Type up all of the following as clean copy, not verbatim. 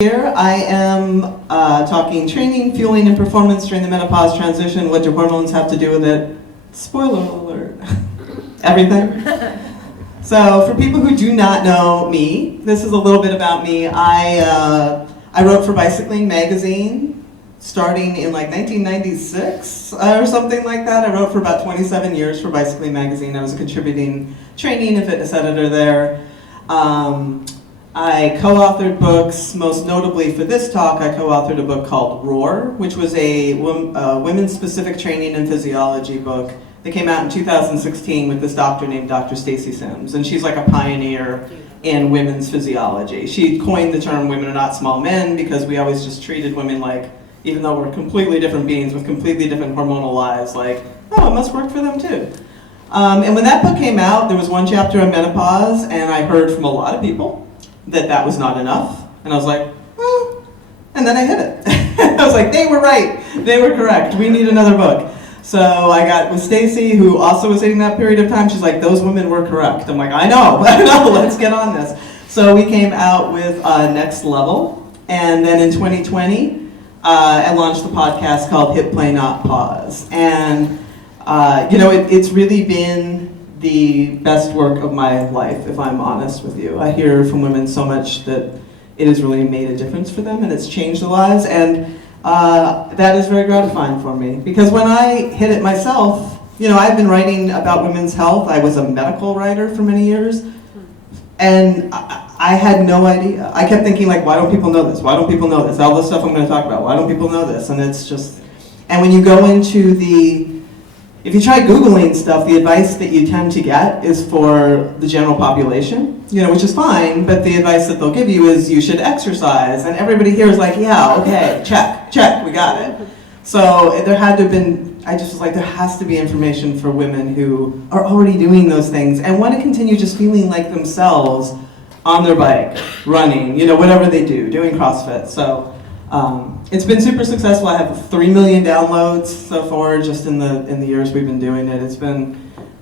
Here I am talking training, fueling, and performance during the menopause transition. What do hormones have to do with it? Spoiler alert. Everything. So for people who do not know me, this is a little bit about me. I wrote for Bicycling magazine starting in like 1996 or something like that. I wrote for about 27 years for Bicycling magazine. I was a contributing training and fitness editor there. I co-authored books, most notably for this talk, I co-authored a book called Roar, which was a women's-specific training and physiology book that came out in 2016 with this doctor named Dr. Stacy Sims, and she's like a pioneer in women's physiology. She coined the term women are not small men because we always just treated women like, even though we're completely different beings with completely different hormonal lives, like, oh, it must work for them too. And when that book came out, there was one chapter on menopause, and I heard from a lot of people that was not enough, and I was like, and then I hit it. I was like, they were right, they were correct, we need another book. So I got with Stacy, who also was hitting that period of time. She's like, those women were correct. I'm like, I know, let's get on this. So we came out with Next Level, and then in 2020, I launched the podcast called Hit Play Not Pause, and it's really been the best work of my life, if I'm honest with you. I hear from women so much that it has really made a difference for them and it's changed their lives, and that is very gratifying for me. Because when I hit it myself, I've been writing about women's health. I was a medical writer for many years, and I had no idea. I kept thinking, like, why don't people know this? Why don't people know this? All this stuff I'm going to talk about, why don't people know this? And it's just, and when you go into if you try Googling stuff, the advice that you tend to get is for the general population, which is fine, but the advice that they'll give you is you should exercise, and everybody here is like, yeah, okay, check, we got it. So there had to have been, I just was like, there has to be information for women who are already doing those things and want to continue just feeling like themselves on their bike, running, whatever they do, doing CrossFit. So it's been super successful. I have 3 million downloads so far just in the years we've been doing it.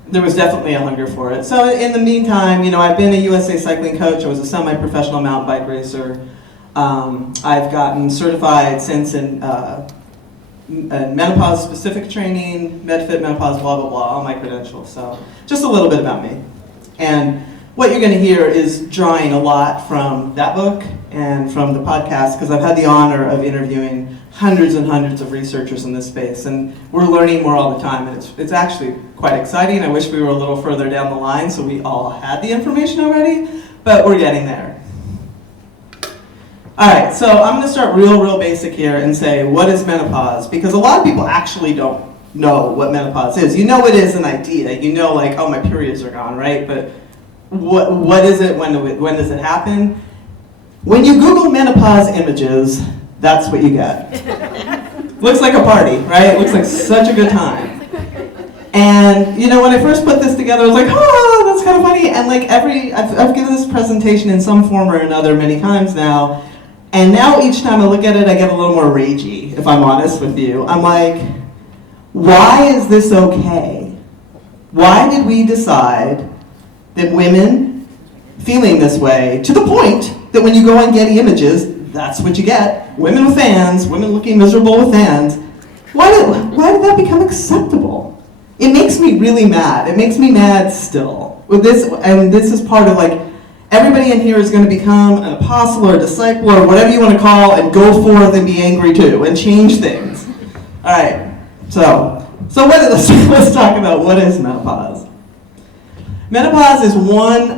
There was definitely a hunger for it. So in the meantime, I've been a USA cycling coach. I was a semi-professional mountain bike racer. I've gotten certified since in menopause specific training, MedFit, menopause, blah, blah, blah, all my credentials. So just a little bit about me. And what you're going to hear is drawing a lot from that book and from the podcast, because I've had the honor of interviewing hundreds and hundreds of researchers in this space, and we're learning more all the time, and it's actually quite exciting. I wish we were a little further down the line so we all had the information already, but we're getting there. All right, so I'm going to start real basic here and say, what is menopause? Because a lot of people actually don't know what menopause is. It is an idea. Like, oh, my periods are gone, right? But what is it? When does it happen? When you Google menopause images, that's what you get. Looks like a party, right? It looks like such a good time. And when I first put this together, I was like, oh, that's kind of funny. And like I've given this presentation in some form or another many times now. And now each time I look at it, I get a little more ragey, if I'm honest with you. I'm like, why is this okay? Why did we decide that women feeling this way, to the point that when you go on Getty Images, that's what you get. Women with fans, women looking miserable with fans. Why did that become acceptable? It makes me really mad. It makes me mad still. With this, and this is part of like, everybody in here is going to become an apostle or a disciple or whatever you want to call, and go forth and be angry too, and change things. All right, so let's talk about what is menopause. Menopause is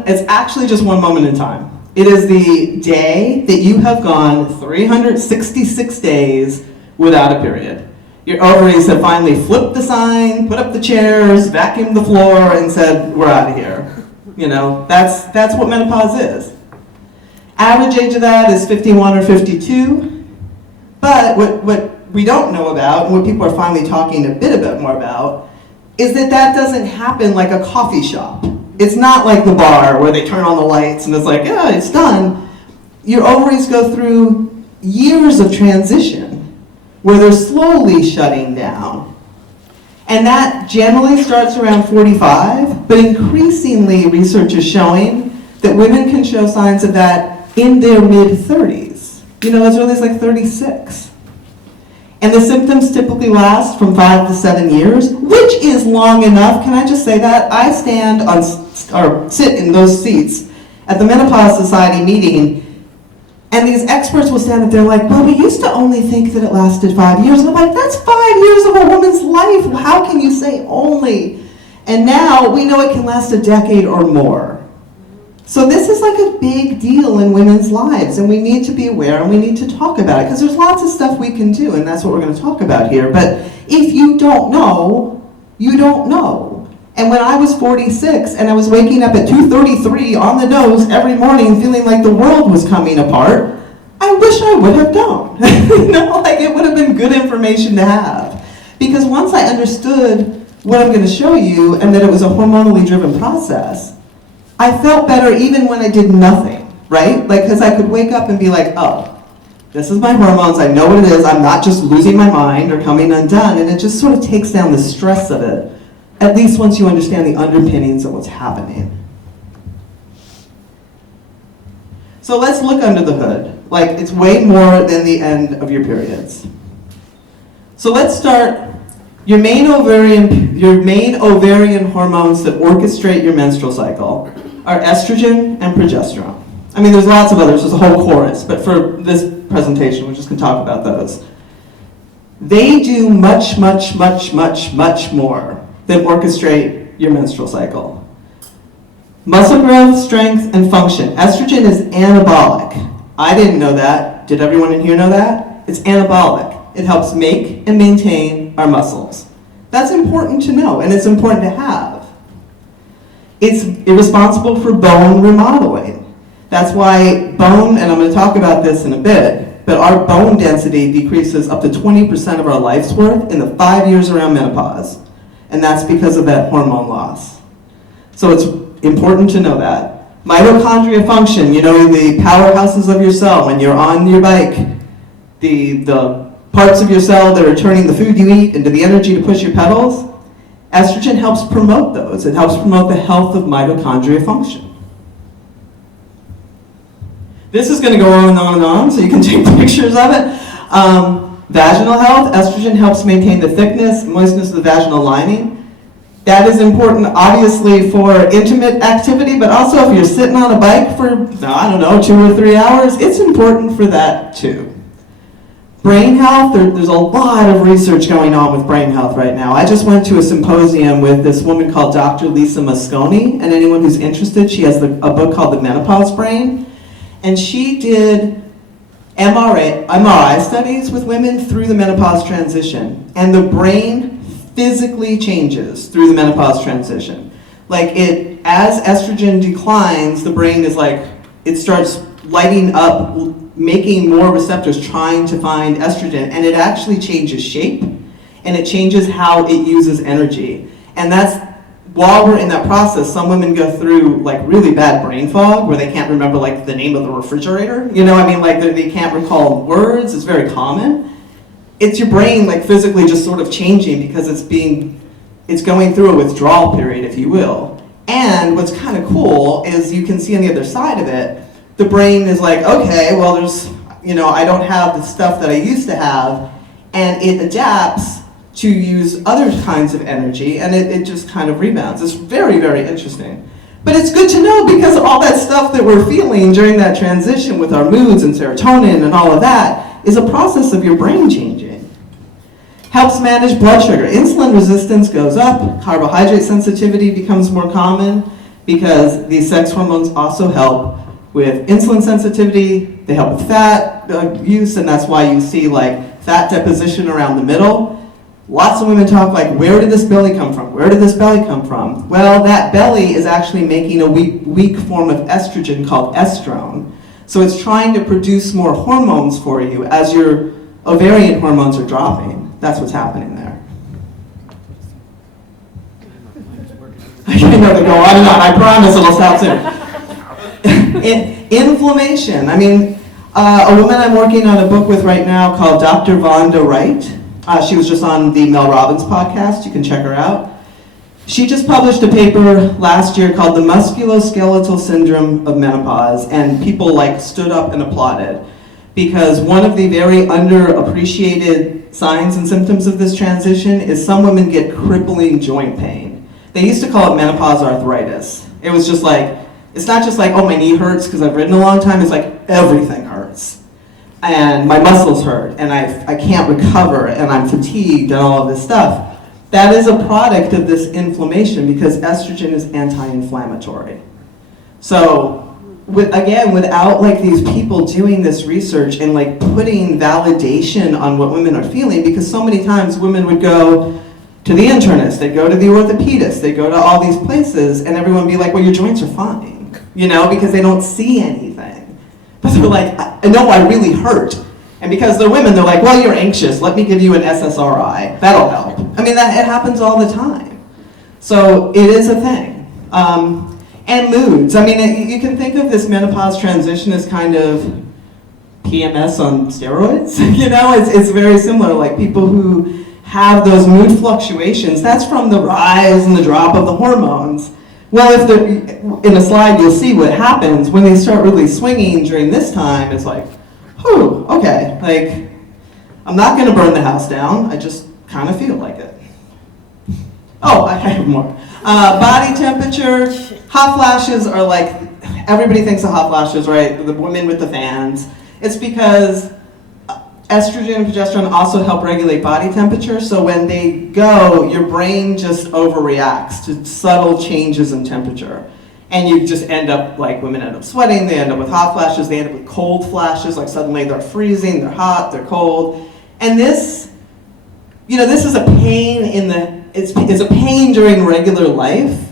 it's actually just one moment in time. It is the day that you have gone 366 days without a period. Your ovaries have finally flipped the sign, put up the chairs, vacuumed the floor, and said, we're out of here. That's what menopause is. Average age of that is 51 or 52. But what we don't know about, and what people are finally talking a bit more about, is that doesn't happen like a coffee shop. It's not like the bar where they turn on the lights and it's like, yeah, it's done. Your ovaries go through years of transition where they're slowly shutting down. And that generally starts around 45, but increasingly research is showing that women can show signs of that in their mid-30s. as early as like 36. And the symptoms typically last from 5 to 7 years, which is long enough. Can I just say that? I sit in those seats at the Menopause Society meeting, and these experts will stand up there like, well, we used to only think that it lasted 5 years. And I'm like, that's 5 years of a woman's life. How can you say only? And now we know it can last a decade or more. So this is like a big deal in women's lives, and we need to be aware and we need to talk about it, because there's lots of stuff we can do, and that's what we're going to talk about here. But if you don't know, you don't know. And when I was 46 and I was waking up at 2:33 on the nose every morning feeling like the world was coming apart, I wish I would have known. Like it would have been good information to have. Because once I understood what I'm going to show you and that it was a hormonally driven process, I felt better even when I did nothing, right? Like, because I could wake up and be like, oh, this is my hormones, I know what it is, I'm not just losing my mind or coming undone, and it just sort of takes down the stress of it, at least once you understand the underpinnings of what's happening. So let's look under the hood. Like, it's way more than the end of your periods. So let's start. Your main ovarian hormones that orchestrate your menstrual cycle are estrogen and progesterone. I mean, there's lots of others, there's a whole chorus, but for this presentation, we're just going to talk about those. They do much, much, much, much, much more than orchestrate your menstrual cycle. Muscle growth, strength, and function. Estrogen is anabolic. I didn't know that. Did everyone in here know that? It's anabolic. It helps make and maintain our muscles. That's important to know, and it's important to have. It's responsible for bone remodeling. That's why bone, and I'm going to talk about this in a bit, but our bone density decreases up to 20% of our life's worth in the 5 years around menopause. And that's because of that hormone loss. So it's important to know that. Mitochondria function, the powerhouses of your cell when you're on your bike, the parts of your cell that are turning the food you eat into the energy to push your pedals, estrogen helps promote those. It helps promote the health of mitochondria function. This is going to go on and on and on, so you can take pictures of it. Vaginal health, estrogen helps maintain the thickness, moistness of the vaginal lining. That is important, obviously, for intimate activity, but also if you're sitting on a bike for, 2 or 3 hours, it's important for that too. Brain health, there's a lot of research going on with brain health right now. I just went to a symposium with this woman called Dr. Lisa Mosconi, and anyone who's interested, she has a book called The Menopause Brain, and she did MRI studies with women through the menopause transition, and the brain physically changes through the menopause transition. Like as estrogen declines, the brain is like, it starts lighting up, making more receptors trying to find estrogen, and it actually changes shape, and it changes how it uses energy. And that's, while we're in that process, some women go through like really bad brain fog where they can't remember like the name of the refrigerator, like they can't recall words. It's very common. It's your brain like physically just sort of changing because it's going through a withdrawal period, if you will. And what's kind of cool is you can see on the other side of it, the brain is like, okay, well there's, I don't have the stuff that I used to have, and it adapts to use other kinds of energy, and it just kind of rebounds. It's very, very interesting. But it's good to know because all that stuff that we're feeling during that transition with our moods and serotonin and all of that is a process of your brain changing. Helps manage blood sugar. Insulin resistance goes up, carbohydrate sensitivity becomes more common because these sex hormones also help with insulin sensitivity, they help with fat use, and that's why you see like fat deposition around the middle. Lots of women talk like, where did this belly come from? Where did this belly come from? Well, that belly is actually making a weak form of estrogen called estrone. So it's trying to produce more hormones for you as your ovarian hormones are dropping. That's what's happening there. I know they go on and on. I promise it'll stop soon. Inflammation. A woman I'm working on a book with right now called Dr. Vonda Wright. She was just on the Mel Robbins podcast. You can check her out. She just published a paper last year called The Musculoskeletal Syndrome of Menopause, and people stood up and applauded because one of the very underappreciated signs and symptoms of this transition is some women get crippling joint pain. They used to call it menopause arthritis. It was just like, it's not just like, oh, my knee hurts because I've ridden a long time, it's like everything hurts. And my muscles hurt, and I can't recover, and I'm fatigued, and all of this stuff. That is a product of this inflammation because estrogen is anti-inflammatory. So, again, without like these people doing this research and like putting validation on what women are feeling, because so many times women would go to the internist, they'd go to the orthopedist, they'd go to all these places, and everyone would be like, well, your joints are fine, you know, because they don't see anything. But they're like, no, I really hurt. And because they're women, they're like, well, you're anxious, let me give you an SSRI, that'll help. I mean, it happens all the time. So it is a thing. And moods. I mean, you can think of this menopause transition as kind of PMS on steroids. You know, it's very similar. Like people who have those mood fluctuations, that's from the rise and the drop of the hormones. Well, in a slide you'll see what happens when they start really swinging during this time. It's like, whew, okay, like I'm not going to burn the house down. I just kind of feel like it. Oh, I have more. Body temperature. Hot flashes are like, everybody thinks of hot flashes, right? The women with the fans. It's because estrogen and progesterone also help regulate body temperature. So when they go, your brain just overreacts to subtle changes in temperature. And you just end up, like women end up sweating, they end up with hot flashes, they end up with cold flashes, like suddenly they're freezing, they're hot, they're cold. And this, you know, this is a pain it's a pain during regular life.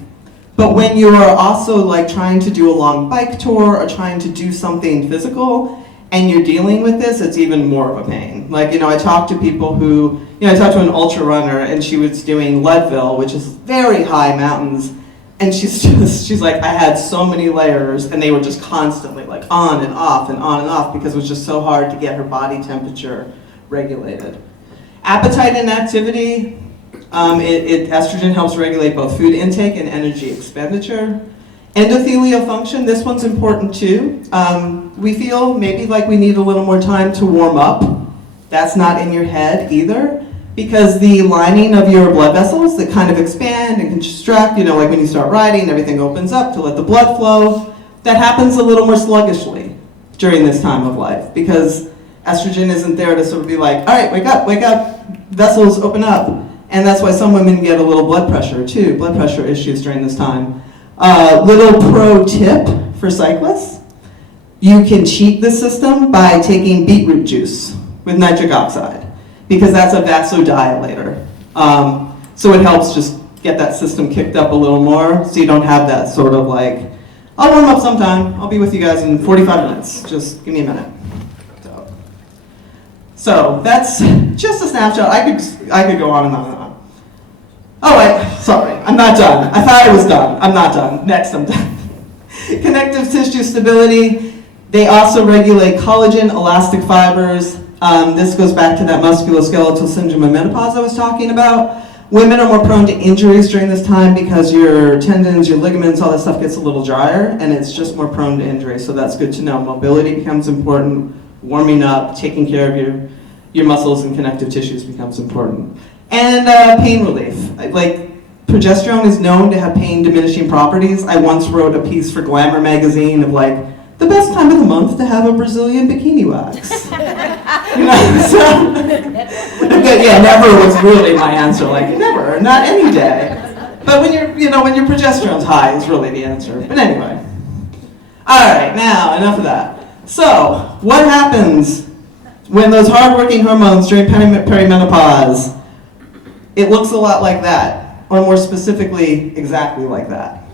But when you are also like trying to do a long bike tour or trying to do something physical and you're dealing with this, it's even more of a pain. Like, you know, I talked to people who, you know, I talked to an ultra runner and she was doing Leadville, which is very high mountains. And she's like, I had so many layers and they were just constantly like on and off and on and off because it was just so hard to get her body temperature regulated. Appetite and activity. Estrogen helps regulate both food intake and energy expenditure. Endothelial function, this one's important too. We feel maybe like we need a little more time to warm up. That's not in your head either, because the lining of your blood vessels that kind of expand and constrict, you know, like when you start riding, everything opens up to let the blood flow. That happens a little more sluggishly during this time of life, because estrogen isn't there to sort of be like, all right, wake up, vessels open up. And that's why some women get a little blood pressure too, blood pressure issues during this time. Little pro tip for cyclists, you can cheat the system by taking beetroot juice with nitric oxide, because that's a vasodilator. So it helps just get that system kicked up a little more so you don't have that sort of like, I'll warm up sometime, I'll be with you guys in 45 minutes, just give me a minute. So that's just a snapshot. I could go on and on and on. Oh, sorry, I'm not done. I thought I was done. I'm not done. Next, I'm done. Connective tissue stability. They also regulate collagen, elastic fibers. This goes back to that musculoskeletal syndrome of menopause I was talking about. Women are more prone to injuries during this time because your tendons, your ligaments, all that stuff gets a little drier, and it's just more prone to injury. So that's good to know. Mobility becomes important. Warming up, taking care of your muscles and connective tissues becomes important. And pain relief. Like, progesterone is known to have pain diminishing properties. I once wrote a piece for Glamour magazine of like, the best time of the month to have a Brazilian bikini wax. You know, so, but yeah, never was really my answer. Like, never, not any day. But when your progesterone's high is really the answer. But anyway. All right, now, enough of that. So, what happens when those hard-working hormones during perimenopause? It looks a lot like that, or more specifically, exactly like that.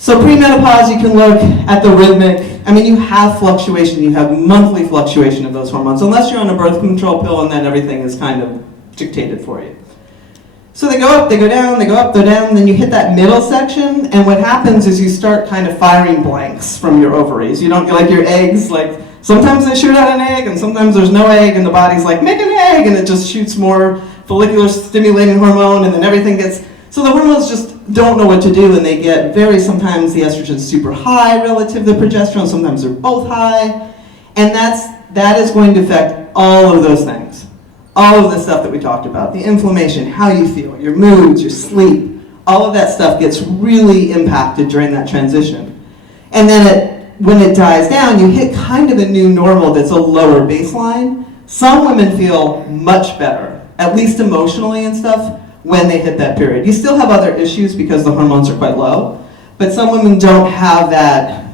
So premenopause, you can look at the rhythmic, I mean, you have fluctuation, you have monthly fluctuation of those hormones, unless you're on a birth control pill and then everything is kind of dictated for you. So they go up, they go down, they go up, they're down, then you hit that middle section, and what happens is you start kind of firing blanks from your ovaries. You don't, like your eggs, like, sometimes they shoot out an egg, and sometimes there's no egg, and the body's like, make an egg, and it just shoots more follicular stimulating hormone, and then everything gets, so the hormones just don't know what to do, and they get sometimes the estrogen's super high relative to the progesterone, sometimes they're both high, And that is going to affect all of those things. All of the stuff that we talked about, the inflammation, how you feel, your moods, your sleep, all of that stuff gets really impacted during that transition. And then when it dies down, you hit kind of a new normal that's a lower baseline. Some women feel much better, at least emotionally and stuff, when they hit that period. You still have other issues because the hormones are quite low, but some women don't have that,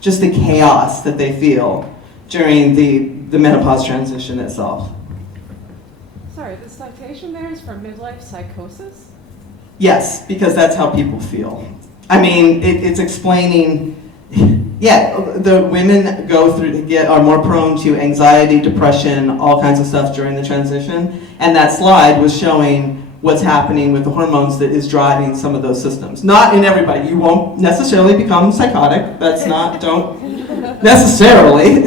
just the chaos that they feel during the menopause transition itself. Sorry, the citation there is for midlife psychosis? Yes, because that's how people feel. I mean, it's explaining, yeah, the women are more prone to anxiety, depression, all kinds of stuff during the transition, and that slide was showing what's happening with the hormones that is driving some of those systems. Not in everybody. You won't necessarily become psychotic. That's not, don't necessarily,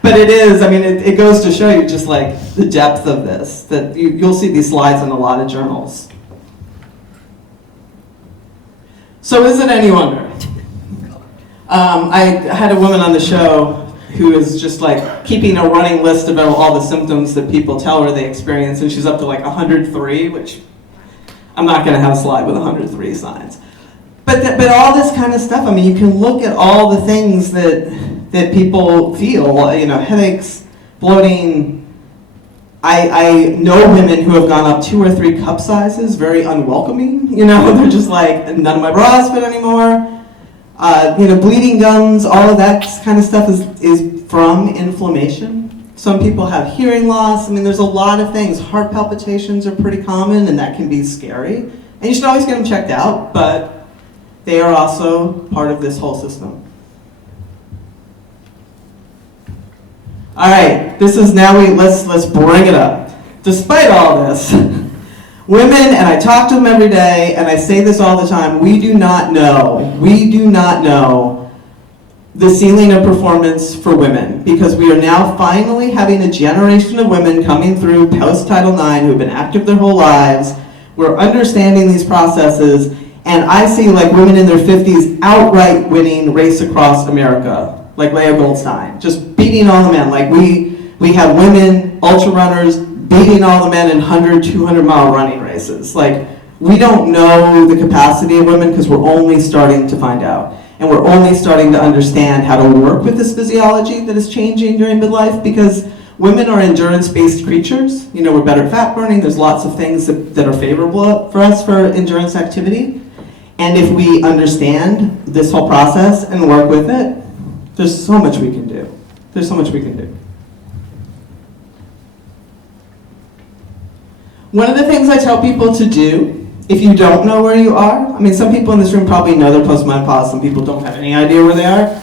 but it is, I mean, it goes to show you just like the depth of this, that you'll see these slides in a lot of journals. So is it any wonder? I had a woman on the show who is just like keeping a running list about all the symptoms that people tell her they experience, and she's up to like 103, which I'm not going to have a slide with 103 signs. But all this kind of stuff, I mean, you can look at all the things that people feel, you know, headaches, bloating. I know women who have gone up 2 or 3 cup sizes, very unwelcoming, you know, they're just like, none of my bras fit anymore. You know, bleeding gums, all of that kind of stuff is from inflammation. Some people have hearing loss. I mean, there's a lot of things. Heart palpitations are pretty common, and that can be scary. And you should always get them checked out, but they are also part of this whole system. All right, this is now let's bring it up. Despite all this, women, and I talk to them every day, and I say this all the time, we do not know the ceiling of performance for women, because we are now finally having a generation of women coming through post-Title IX who have been active their whole lives. We're understanding these processes, and I see like women in their 50s outright winning Race Across America, like Leah Goldstein, just beating all the men. Like we have women, ultra runners, beating all the men in 100, 200-mile running races. Like, we don't know the capacity of women because we're only starting to find out. And we're only starting to understand how to work with this physiology that is changing during midlife, because women are endurance-based creatures. You know, we're better at fat burning. There's lots of things that are favorable for us for endurance activity. And if we understand this whole process and work with it, there's so much we can do. There's so much we can do. One of the things I tell people to do, if you don't know where you are, I mean, some people in this room probably know they're postmenopause, some people don't have any idea where they are.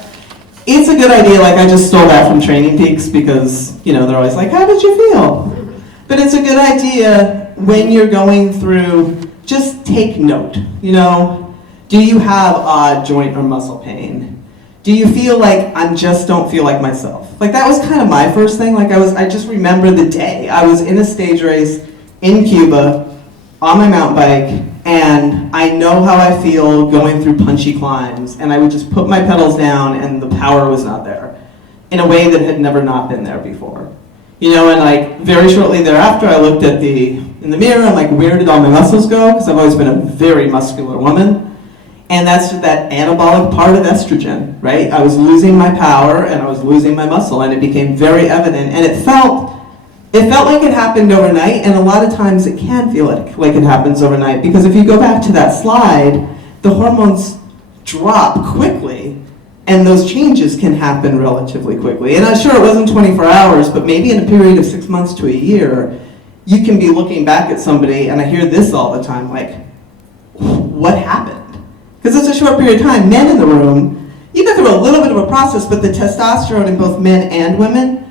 It's a good idea, like I just stole that from Training Peaks because, you know, they're always like, how did you feel? But it's a good idea when you're going through, just take note, you know, do you have odd joint or muscle pain? Do you feel like I just don't feel like myself? Like that was kind of my first thing, like I just remember the day. I was in a stage race in Cuba, on my mountain bike, and I know how I feel going through punchy climbs, and I would just put my pedals down and the power was not there in a way that had never not been there before. You know, and like very shortly thereafter I looked at in the mirror, I'm like, where did all my muscles go? Because I've always been a very muscular woman. And that's that anabolic part of estrogen, right? I was losing my power and I was losing my muscle, and it became very evident, and it felt like it happened overnight, and a lot of times it can feel like it happens overnight, because if you go back to that slide, the hormones drop quickly, and those changes can happen relatively quickly. And I'm sure it wasn't 24 hours, but maybe in a period of 6 months to a year, you can be looking back at somebody, and I hear this all the time, like, what happened? Because it's a short period of time. Men in the room, you go through a little bit of a process, but the testosterone in both men and women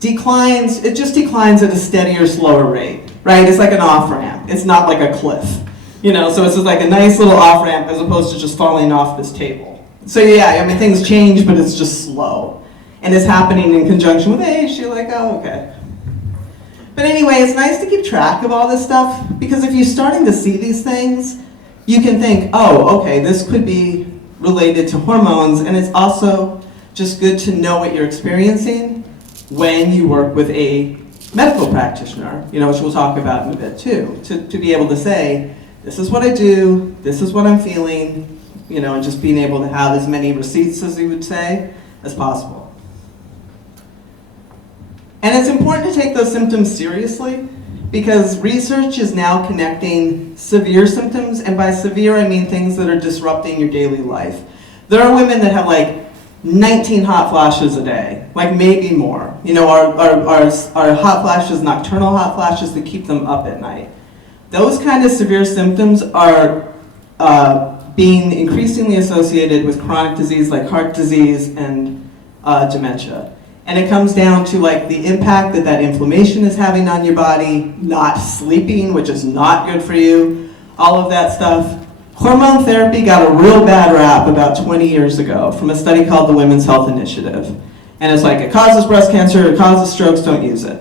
declines, it just declines at a steadier, slower rate, right? It's like an off-ramp. It's not like a cliff, you know? So it's just like a nice little off-ramp as opposed to just falling off this table. So yeah, I mean, things change, but it's just slow. And it's happening in conjunction with age. You're like, oh, okay. But anyway, it's nice to keep track of all this stuff, because if you're starting to see these things, you can think, oh, okay, this could be related to hormones, and it's also just good to know what you're experiencing when you work with a medical practitioner, which we'll talk about in a bit too, to be able to say, this is what I do, this is what I'm feeling, and just being able to have as many receipts, as you would say, as possible. And it's important to take those symptoms seriously, because research is now connecting severe symptoms, and by severe I mean things that are disrupting your daily life. There are women that have like 19 hot flashes a day, like maybe more. Our hot flashes, nocturnal hot flashes that keep them up at night. Those kind of severe symptoms are being increasingly associated with chronic disease like heart disease and dementia. And it comes down to like the impact that inflammation is having on your body, not sleeping, which is not good for you, all of that stuff. Hormone therapy got a real bad rap about 20 years ago from a study called the Women's Health Initiative. And it's like, it causes breast cancer, it causes strokes, don't use it.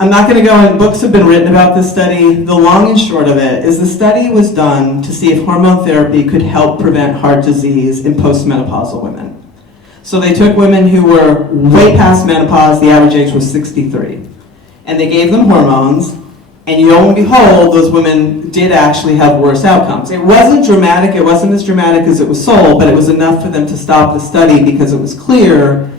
I'm not going to go in, books have been written about this study. The long and short of it is the study was done to see if hormone therapy could help prevent heart disease in postmenopausal women. So they took women who were way past menopause, the average age was 63, and they gave them hormones, and lo and behold, those women did actually have worse outcomes. It wasn't dramatic, it wasn't as dramatic as it was sold, but it was enough for them to stop the study because it was clear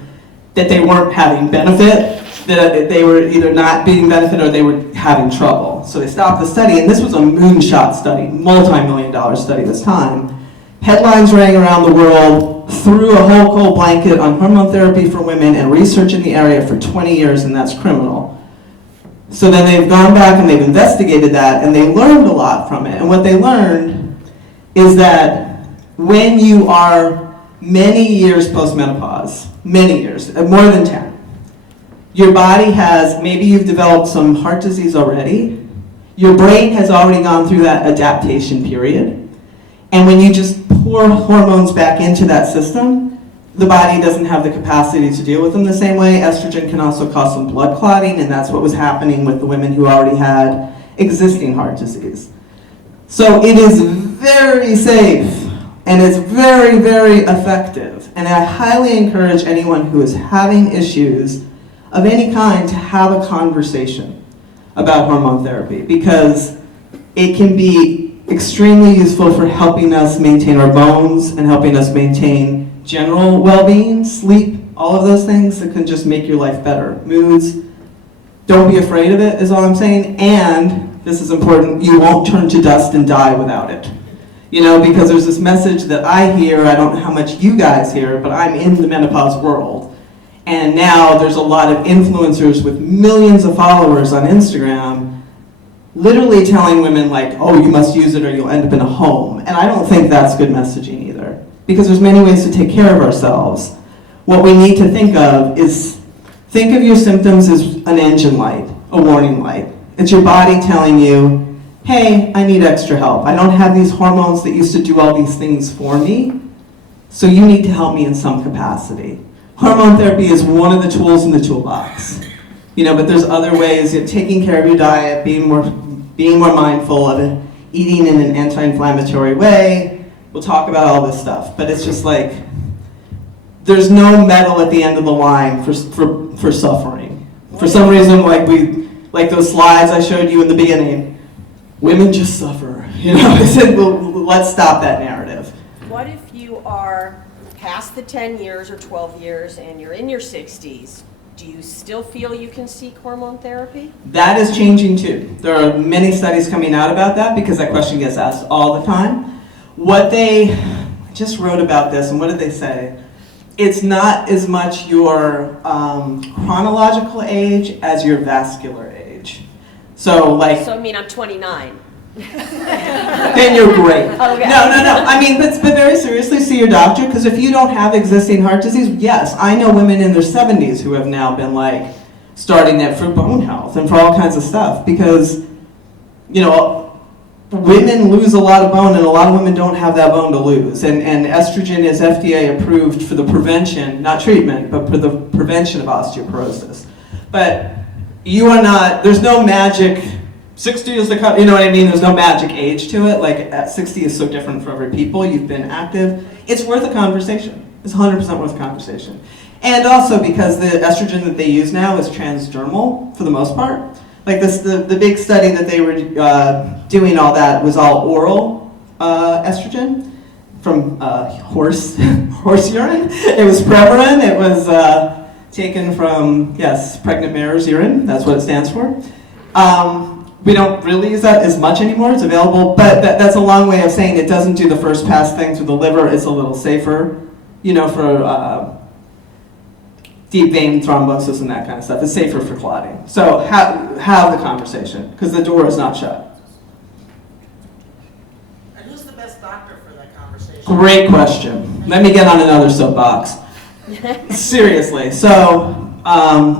that they weren't having benefit, that they were either not being benefit or they were having trouble. So they stopped the study, and this was a moonshot study, multi-million-dollar study this time. Headlines rang around the world, threw a whole cold blanket on hormone therapy for women and research in the area for 20 years, and that's criminal. So then they've gone back and they've investigated that, and they learned a lot from it. And what they learned is that when you are many years postmenopause, many years, more than 10, your body has, maybe you've developed some heart disease already, your brain has already gone through that adaptation period, and when you just pour hormones back into that system, the body doesn't have the capacity to deal with them the same way. Estrogen can also cause some blood clotting, and that's what was happening with the women who already had existing heart disease. So it is very safe, and it's very, very effective. And I highly encourage anyone who is having issues of any kind to have a conversation about hormone therapy, because it can be extremely useful for helping us maintain our bones and helping us maintain general well-being, sleep, all of those things that can just make your life better. Moods, don't be afraid of it is all I'm saying, and this is important, you won't turn to dust and die without it. Because there's this message that I hear, I don't know how much you guys hear, but I'm in the menopause world. And now there's a lot of influencers with millions of followers on Instagram literally telling women like, oh, you must use it or you'll end up in a home. And I don't think that's good messaging either, because there's many ways to take care of ourselves. What we need to think of is, think of your symptoms as an engine light, a warning light. It's your body telling you, hey, I need extra help. I don't have these hormones that used to do all these things for me, so you need to help me in some capacity. Hormone therapy is one of the tools in the toolbox. But there's other ways, taking care of your diet, being more mindful of it, eating in an anti-inflammatory way. We'll talk about all this stuff, but it's just like, there's no medal at the end of the line for suffering. For some reason, like those slides I showed you in the beginning, women just suffer. I said, well, let's stop that narrative. What if you are past the 10 years or 12 years and you're in your 60s? Do you still feel you can seek hormone therapy? That is changing too. There are many studies coming out about that, because that question gets asked all the time. I just wrote about this, and what did they say? It's not as much your chronological age as your vascular age. So I mean, I'm 29. Then you're great. Okay. No. I mean, but very seriously, see your doctor, because if you don't have existing heart disease, yes, I know women in their 70s who have now been starting it for bone health and for all kinds of stuff, because, women lose a lot of bone, and a lot of women don't have that bone to lose. And estrogen is FDA approved for the prevention, not treatment, but for the prevention of osteoporosis. But there's no magic. 60 is the cut, you know what I mean? There's no magic age to it. At 60 is so different for every people. You've been active. It's worth a conversation. It's 100% worth conversation. And also because the estrogen that they use now is transdermal for the most part. Like this, the big study that they were doing all that was all oral estrogen from horse urine. It was Preformance. It was taken from, yes, pregnant mare's urine. That's what it stands for. We don't really use that as much anymore. It's available, but that's a long way of saying it doesn't do the first pass thing through the liver. It's a little safer, you know, for deep vein thrombosis and that kind of stuff. It's safer for clotting. So have the conversation, because the door is not shut. And who's the best doctor for that conversation? Great question. Let me get on another soapbox. Seriously. So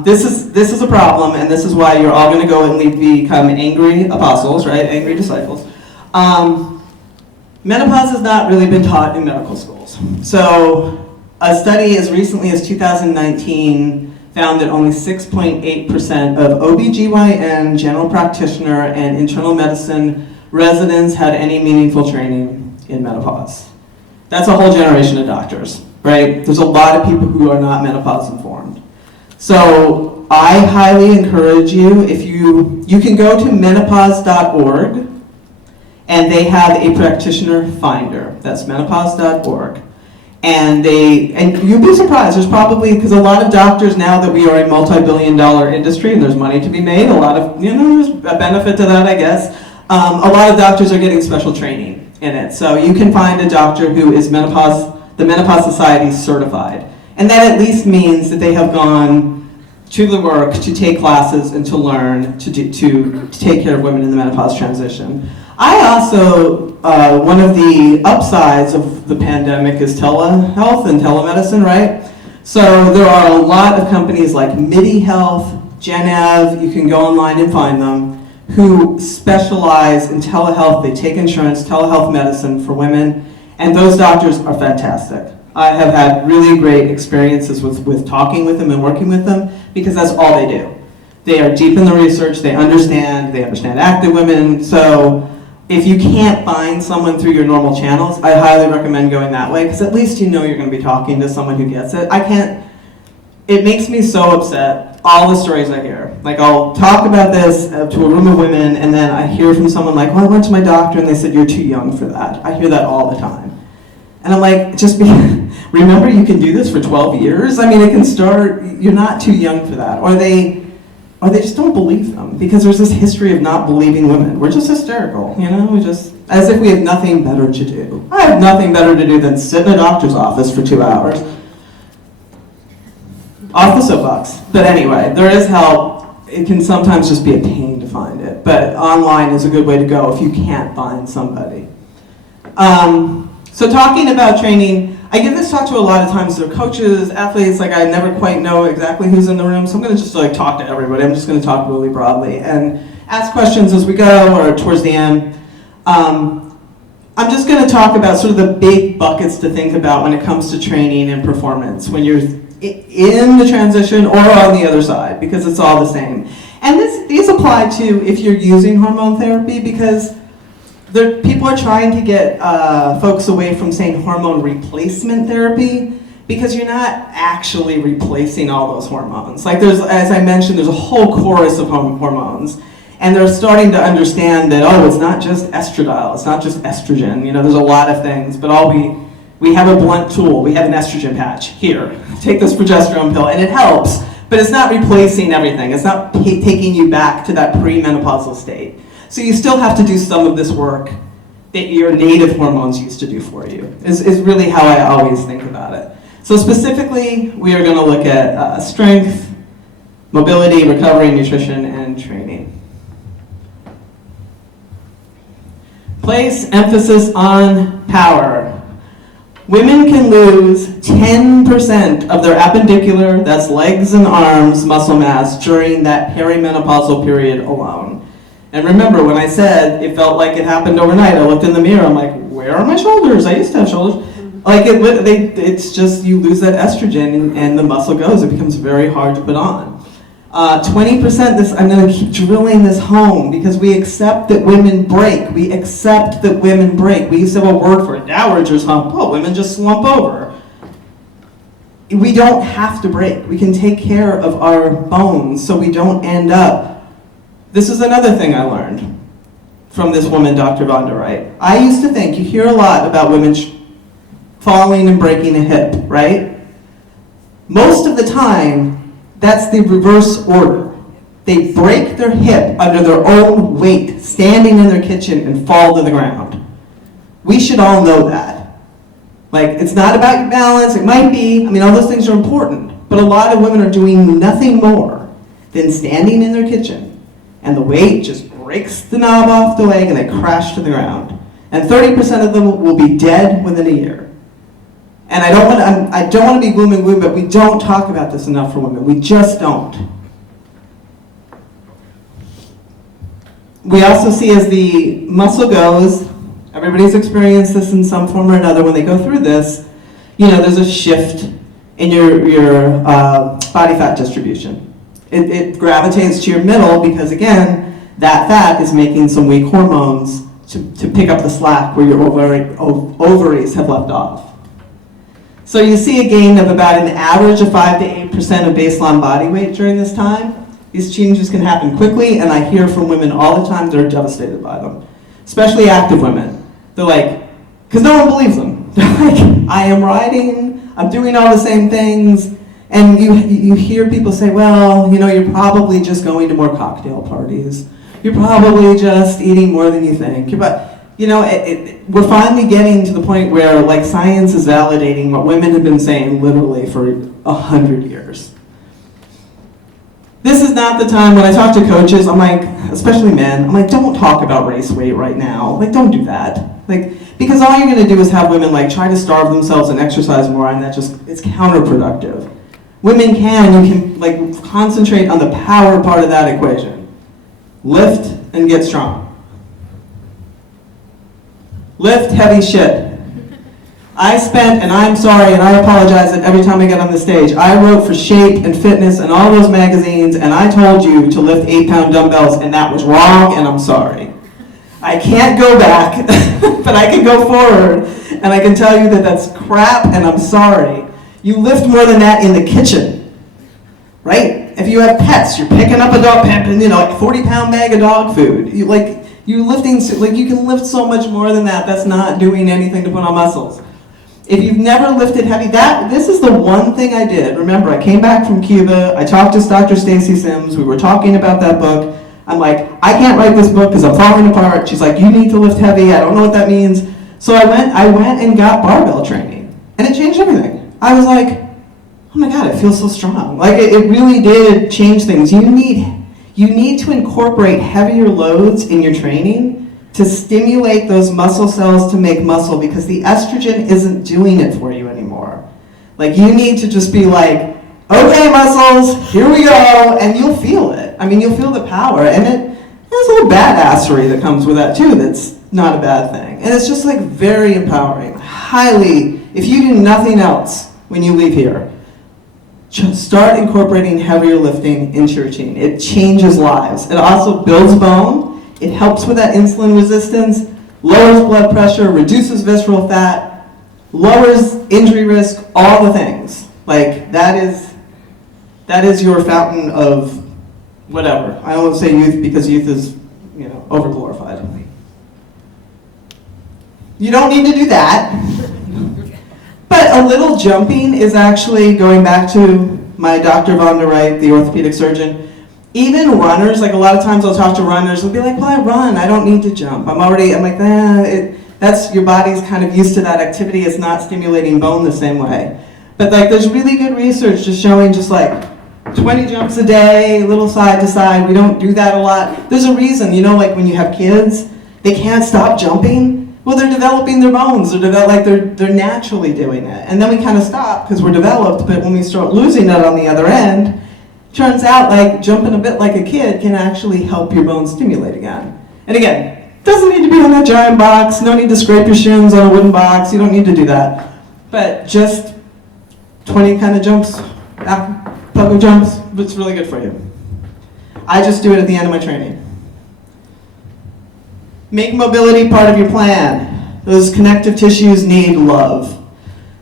this is a problem, and this is why you're all going to go and become angry apostles, right? Angry disciples. Menopause has not really been taught in medical schools. So a study as recently as 2019 found that only 6.8% of OBGYN, general practitioner, and internal medicine residents had any meaningful training in menopause. That's a whole generation of doctors, right? There's a lot of people who are not menopause informed. So I highly encourage you, if you can go to menopause.org, and they have a practitioner finder. That's menopause.org. And you'd be surprised, there's probably, because a lot of doctors, now that we are a multi-billion-dollar industry and there's money to be made, a lot of, there's a benefit to that, I guess. A lot of doctors are getting special training in it. So you can find a doctor who is the Menopause Society certified. And that at least means that they have gone to the work to take classes and to learn to take care of women in the menopause transition. I also, one of the upsides of the pandemic is telehealth and telemedicine, right? So there are a lot of companies like MIDI Health, Genev, you can go online and find them, who specialize in telehealth. They take insurance, telehealth medicine for women, and those doctors are fantastic. I have had really great experiences with talking with them and working with them, because that's all they do. They are deep in the research, they understand active women, so if you can't find someone through your normal channels, I highly recommend going that way, because at least you know you're going to be talking to someone who gets it. It makes me so upset, all the stories I hear. Like, I'll talk about this to a room of women, and then I hear from someone like, well, I went to my doctor and they said, you're too young for that. I hear that all the time. And I'm like, remember you can do this for 12 years? I mean, it can start, you're not too young for that. Or they just don't believe them, because there's this history of not believing women. We're just hysterical, as if we have nothing better to do. I have nothing better to do than sit in a doctor's office for 2 hours. Off the soapbox. But anyway, there is help. It can sometimes just be a pain to find it, but online is a good way to go if you can't find somebody. So talking about training, I give this talk to a lot of times. They're coaches, athletes, I never quite know exactly who's in the room, so I'm going to just talk to everybody. I'm just going to talk really broadly and ask questions as we go or towards the end. I'm just going to talk about sort of the big buckets to think about when it comes to training and performance when you're in the transition or on the other side, because it's all the same. And these apply to if you're using hormone therapy, because people are trying to get folks away from saying hormone replacement therapy, because you're not actually replacing all those hormones. As I mentioned, there's a whole chorus of hormones, and they're starting to understand that, it's not just estradiol, it's not just estrogen, there's a lot of things, but we have a blunt tool, we have an estrogen patch. Here, take this progesterone pill, and it helps, but it's not replacing everything. It's not taking you back to that premenopausal state. So you still have to do some of this work that your native hormones used to do for you, is really how I always think about it. So specifically, we are going to look at strength, mobility, recovery, nutrition, and training. Place emphasis on power. Women can lose 10% of their appendicular, that's legs and arms, muscle mass during that perimenopausal period alone. And remember, when I said it felt like it happened overnight, I looked in the mirror, I'm like, where are my shoulders? I used to have shoulders. It's just, you lose that estrogen and the muscle goes. It becomes very hard to put on. 20%, I'm going to keep drilling this home, because we accept that women break. We accept that women break. We used to have a word for it, dowager's hump. Oh, women just slump over. we don't have to break. We can take care of our bones so we don't end up. This is another thing I learned from this woman, Dr. Von der Wright. I used to think, you hear a lot about women falling and breaking a hip, right? Most of the time, that's the reverse order. They break their hip under their own weight, standing in their kitchen and fall to the ground. We should all know that. Like, it's not about your balance, it might be, I mean, all those things are important, but a lot of women are doing nothing more than standing in their kitchen, and the weight just breaks the knob off the leg and they crash to the ground. And 30% of them will be dead within a year. And I don't want to be gloom and gloom, but we don't talk about this enough for women. We just don't. We also see as the muscle goes, everybody's experienced this in some form or another when they go through this, there's a shift in your body fat distribution. It gravitates to your middle because, again, that fat is making some weak hormones to pick up the slack where your ovaries have left off. So you see a gain of about an average of 5 to 8% of baseline body weight during this time. These changes can happen quickly, and I hear from women all the time they're devastated by them, especially active women. They're like, because no one believes them. They're like, I am riding, I'm doing all the same things, and you hear people say, well, you're probably just going to more cocktail parties. You're probably just eating more than you think. We're finally getting to the point where science is validating what women have been saying literally for 100 years. This is not the time when I talk to coaches, I'm like, especially men, I'm like, don't talk about race weight right now. Don't do that. Because all you're gonna do is have women try to starve themselves and exercise more, and it's counterproductive. Women you can concentrate on the power part of that equation. Lift and get strong. Lift heavy shit. I spent, and I'm sorry, and I apologize that every time I get on the stage, I wrote for Shape and Fitness and all those magazines, and I told you to lift 8-pound dumbbells, and that was wrong, and I'm sorry. I can't go back, but I can go forward, and I can tell you that that's crap, and I'm sorry. You lift more than that in the kitchen, right? If you have pets, you're picking up a dog, 40-pound bag of dog food. You're lifting, you can lift so much more than that. That's not doing anything to put on muscles. If you've never lifted heavy, this is the one thing I did. Remember, I came back from Cuba, I talked to Dr. Stacy Sims, we were talking about that book. I'm like, I can't write this book because I'm falling apart. She's like, you need to lift heavy, I don't know what that means. So I went and got barbell training, and it changed everything. I was like, oh my God, it feels so strong. It really did change things. You need to incorporate heavier loads in your training to stimulate those muscle cells to make muscle, because the estrogen isn't doing it for you anymore. You need to just be like, okay, muscles, here we go, and you'll feel it. You'll feel the power, and there's a little badassery that comes with that too that's not a bad thing. And it's just very empowering. Highly, if you do nothing else when you leave here, just start incorporating heavier lifting into your routine. It changes lives. It also builds bone. It helps with that insulin resistance, lowers blood pressure, reduces visceral fat, lowers injury risk, all the things. That is your fountain of whatever. I don't want to say youth because youth is, overglorified. You don't need to do that. But a little jumping is actually, going back to my Dr. Von der Wright, the orthopedic surgeon, even runners, a lot of times I'll talk to runners, they'll be like, well, I run, I don't need to jump. I'm like, that's, your body's kind of used to that activity, it's not stimulating bone the same way. But there's really good research just showing 20 jumps a day, little side to side, we don't do that a lot. There's a reason, when you have kids, they can't stop jumping. Well, they're developing their bones. They're naturally doing it. And then we kind of stop because we're developed, but when we start losing it on the other end, turns out jumping a bit like a kid can actually help your bones stimulate again. And again, doesn't need to be on that giant box, no need to scrape your shins on a wooden box, you don't need to do that. But just 20 kind of jumps, public jumps, it's really good for you. I just do it at the end of my training. Make mobility part of your plan. Those connective tissues need love.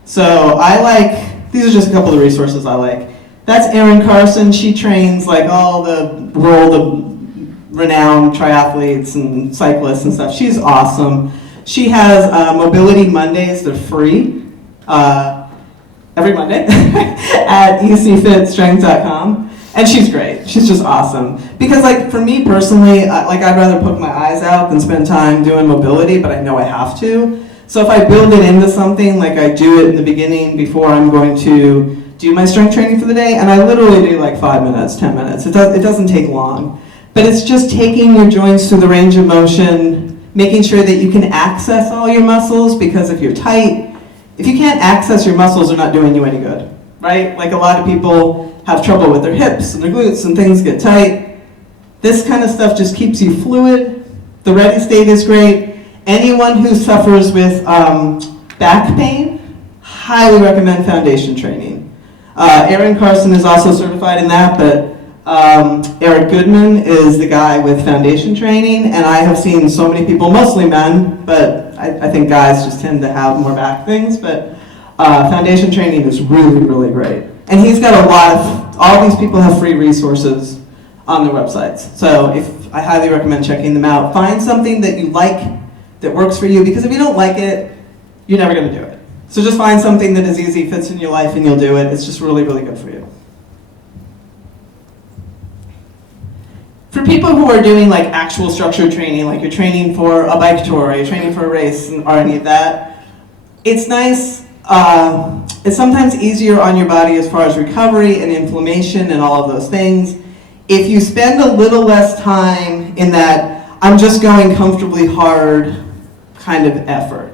So I these are just a couple of resources I like. That's Erin Carson. She trains like all the world-renowned triathletes and cyclists and stuff. She's awesome. She has Mobility Mondays. They're free every Monday at ecfitstrength.com. And she's great. She's just awesome. Because like for me personally, I'd rather poke my eyes out than spend time doing mobility, but I know I have to. So if I build it into something, like I do it in the beginning before I'm going to do my strength training for the day, and I literally do like 5 minutes, 10 minutes. It doesn't take long. But it's just taking your joints through the range of motion, making sure that you can access all your muscles, because if you're tight, if you can't access your muscles, they're not doing you any good, right? Like a lot of people have trouble with their hips and their glutes and things get tight. This kind of stuff just keeps you fluid. The ready state is great. Anyone who suffers with back pain, highly recommend foundation training. Erin Carson is also certified in that, but Eric Goodman is the guy with foundation training, and I have seen so many people, mostly men, but I think guys just tend to have more back things, but foundation training is really, really great. And he's got all these people have free resources on their websites. So I highly recommend checking them out. Find something that you like, that works for you, because if you don't like it, you're never gonna do it. So just find something that is easy, fits in your life, and you'll do it. It's just really, really good for you. For people who are doing like actual structured training, like you're training for a bike tour, or you're training for a race, or any of that, it's nice. It's sometimes easier on your body as far as recovery and inflammation and all of those things if you spend a little less time in that I'm just going comfortably hard kind of effort,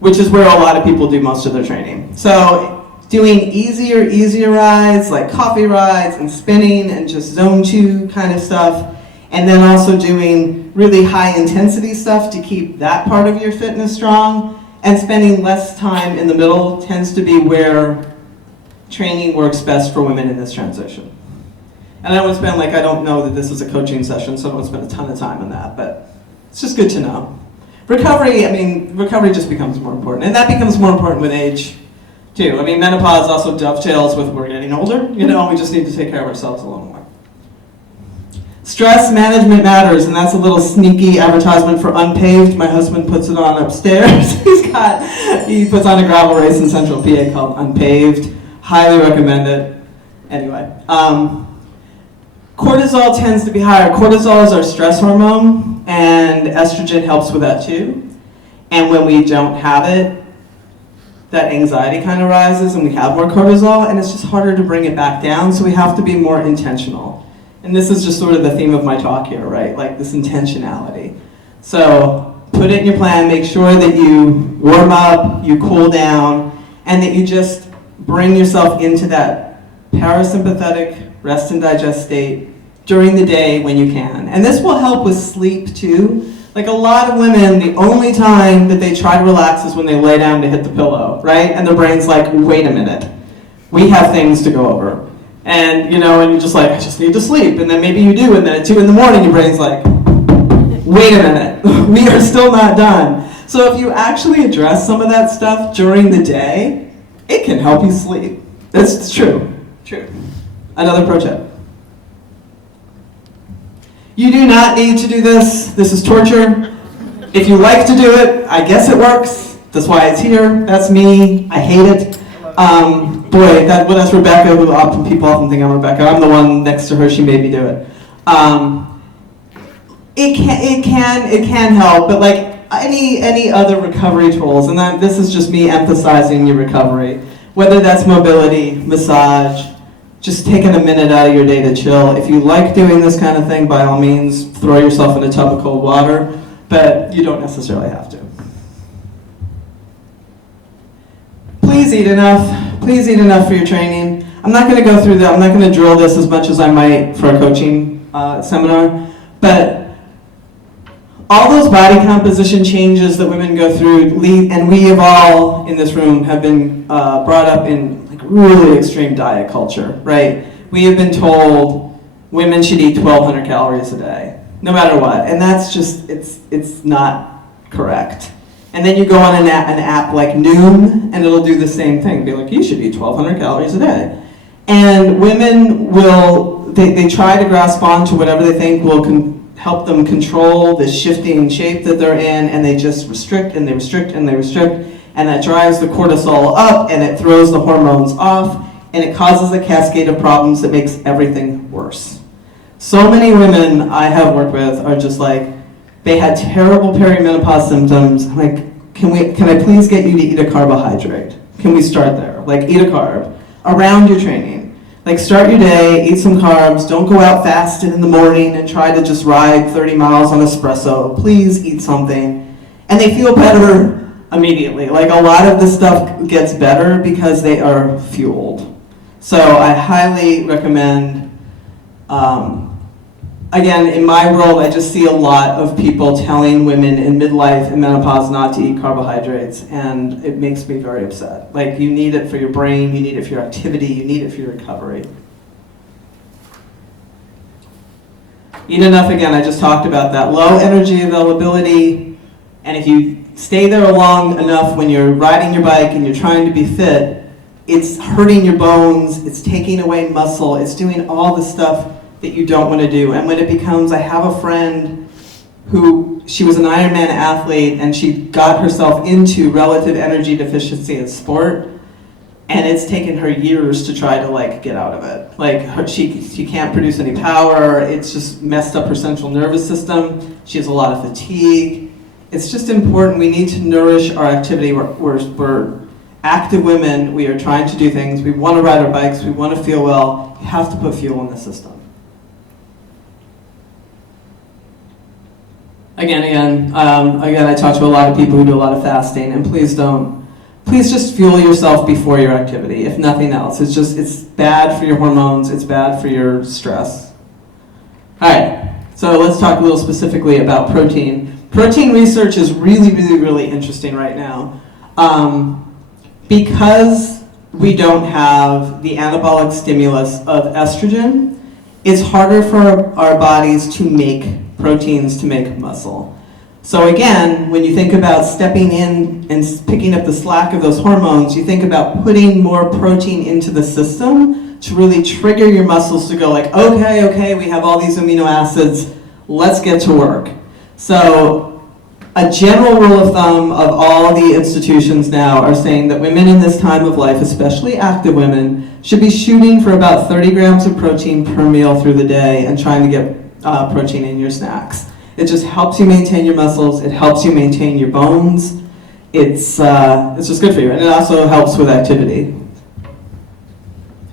which is where a lot of people do most of their training. So doing easier rides, like coffee rides and spinning and just zone 2 kind of stuff, and then also doing really high intensity stuff to keep that part of your fitness strong, and spending less time in the middle tends to be where training works best for women in this transition. And I don't want to spend, I don't know that this is a coaching session, so I don't want to spend a ton of time on that, but it's just good to know. Recovery just becomes more important, and that becomes more important with age, too. Menopause also dovetails with we're getting older, we just need to take care of ourselves a little more. Stress management matters, and that's a little sneaky advertisement for Unpaved. My husband puts it on upstairs. He puts on a gravel race in Central PA called Unpaved. Highly recommend it. Anyway, cortisol tends to be higher. Cortisol is our stress hormone, and estrogen helps with that too. And when we don't have it, that anxiety kind of rises and we have more cortisol, and it's just harder to bring it back down, so we have to be more intentional. And this is just sort of the theme of my talk here, right? Like this intentionality. So put it in your plan, make sure that you warm up, you cool down, and that you just bring yourself into that parasympathetic rest and digest state during the day when you can. And this will help with sleep too. Like a lot of women, the only time that they try to relax is when they lay down to hit the pillow, right? And their brain's like, wait a minute, we have things to go over. And and you're just like, I just need to sleep. And then maybe you do, and then at 2 in the morning, your brain's like, wait a minute, we are still not done. So if you actually address some of that stuff during the day, it can help you sleep. That's true. Another pro tip. You do not need to do this. This is torture. If you like to do it, I guess it works. That's why it's here. That's me. I hate it. That's Rebecca, who people often think I'm Rebecca. I'm the one next to her. She made me do it. It can help, but like any other recovery tools, and this is just me emphasizing your recovery, whether that's mobility, massage, just taking a minute out of your day to chill. If you like doing this kind of thing, by all means, throw yourself in a tub of cold water, but you don't necessarily have to. Please eat enough. Please eat enough for your training. I'm not going to go through that. I'm not going to drill this as much as I might for a coaching seminar, but all those body composition changes that women go through and we have all in this room have been brought up in really extreme diet culture, right? We have been told women should eat 1,200 calories a day, no matter what, and that's just, it's not correct. And then you go on an app like Noom, and it'll do the same thing. Be like, you should eat 1,200 calories a day. And women they try to grasp on to whatever they think will help them control the shifting shape that they're in, and they just restrict, and they restrict, and they restrict, and that drives the cortisol up, and it throws the hormones off, and it causes a cascade of problems that makes everything worse. So many women I have worked with are just like, they had terrible perimenopause symptoms. I'm like, can I please get you to eat a carbohydrate? Can we start there? Like, eat a carb around your training. Like, start your day, eat some carbs, don't go out fasted in the morning and try to just ride 30 miles on espresso. Please eat something. And they feel better immediately. Like, a lot of this stuff gets better because they are fueled. So I highly recommend, again, in my world, I just see a lot of people telling women in midlife and menopause not to eat carbohydrates, and it makes me very upset. Like, you need it for your brain, you need it for your activity, you need it for your recovery. Eat enough, again, I just talked about that. Low energy availability, and if you stay there long enough when you're riding your bike and you're trying to be fit, it's hurting your bones, it's taking away muscle, it's doing all the stuff that you don't want to do. And when it becomes, I have a friend who, she was an Ironman athlete, and she got herself into relative energy deficiency in sport, and it's taken her years to try to get out of it. She can't produce any power, it's just messed up her central nervous system, she has a lot of fatigue. It's just important, we need to nourish our activity. We're active women, we are trying to do things, we want to ride our bikes, we want to feel well, you have to put fuel in the system. Again, I talk to a lot of people who do a lot of fasting, and please just fuel yourself before your activity, if nothing else. It's bad for your hormones, it's bad for your stress. All right, so let's talk a little specifically about protein. Protein research is really, really, really interesting right now. Because we don't have the anabolic stimulus of estrogen, it's harder for our bodies to make proteins to make muscle. So again, when you think about stepping in and picking up the slack of those hormones, you think about putting more protein into the system to really trigger your muscles to go like, okay, we have all these amino acids, let's get to work. So a general rule of thumb of all the institutions now are saying that women in this time of life, especially active women, should be shooting for about 30 grams of protein per meal through the day and trying to get protein in your snacks. It just helps you maintain your muscles, it helps you maintain your bones, it's just good for you, and it also helps with activity.